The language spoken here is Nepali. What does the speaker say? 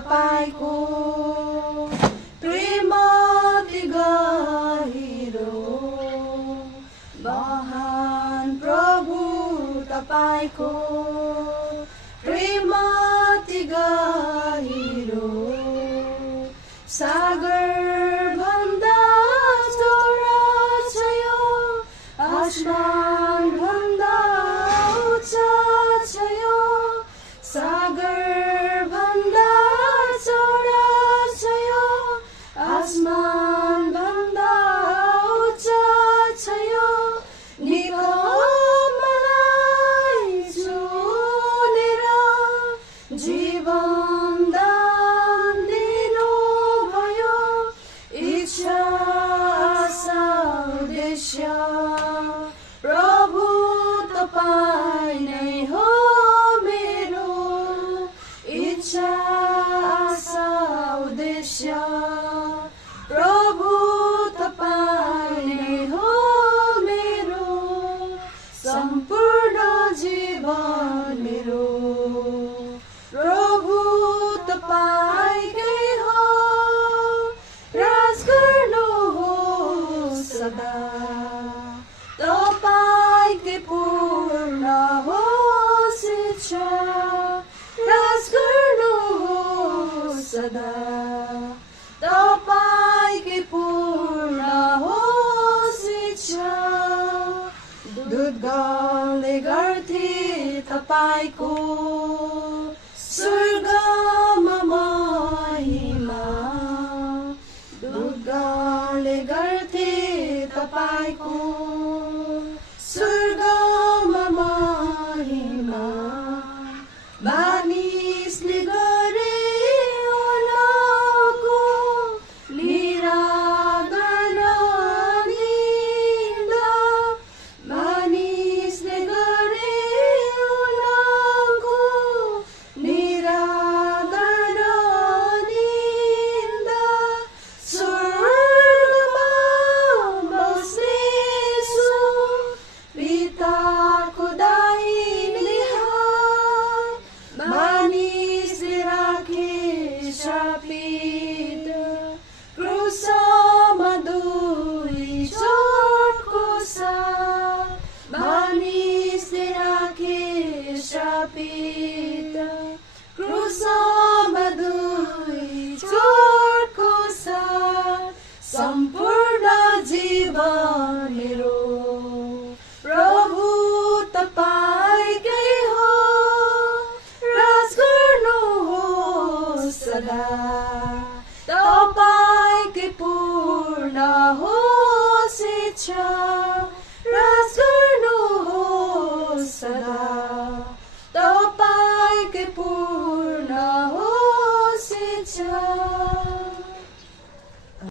तपाईको प्रेमति गहिरो महान प्रभु तपाईको प्रेमति गहिरो सागर भन्दा चौडा छ यो आसमान भन्दा उच्च छ यो सागर भन्दा चौडा छ यो आसमान भन्दा उच्च छ यो निको मलाई चुनेर जीवन दान दिनुभयो इच्छा आशा उद्देश्य प्रभु तपाईँ नै हो मेरो इच्छा आशा उद्देश्य प्रभु तपाईँ नै हो मेरो सम्पूर्ण जीवन मेरो प्रभु तपाईकै हो राज गर्नुहोस् सदा तपाईकै पूर्ण होस् इच्छा राज गर्नुहोस् सदा तपाईकै पूर्ण होस् इच्छा दूत गाउँदै गर्थे तपाईको स्वर्गमा महिमा दूत गाउँदै गर्थे तपाईको स्वर्गमा महिमा मानिसले गरे उनको निरादर निन्दा मानिसले गरे उनको निरादर निन्दा स्वर्गमा बस्ने छु पिताको दाहिने हात मानिसले राखे शापित क्रुसमा दुई चोटको साथ मानिसले राखे शापित क्रुसमा दुई चोटको साथ सम्पूर्ण जीवन मेरो प्रभु तपाईकै हो राज गर्नुहोस् सदा तपाईकै पूर्ण होस् इच्छा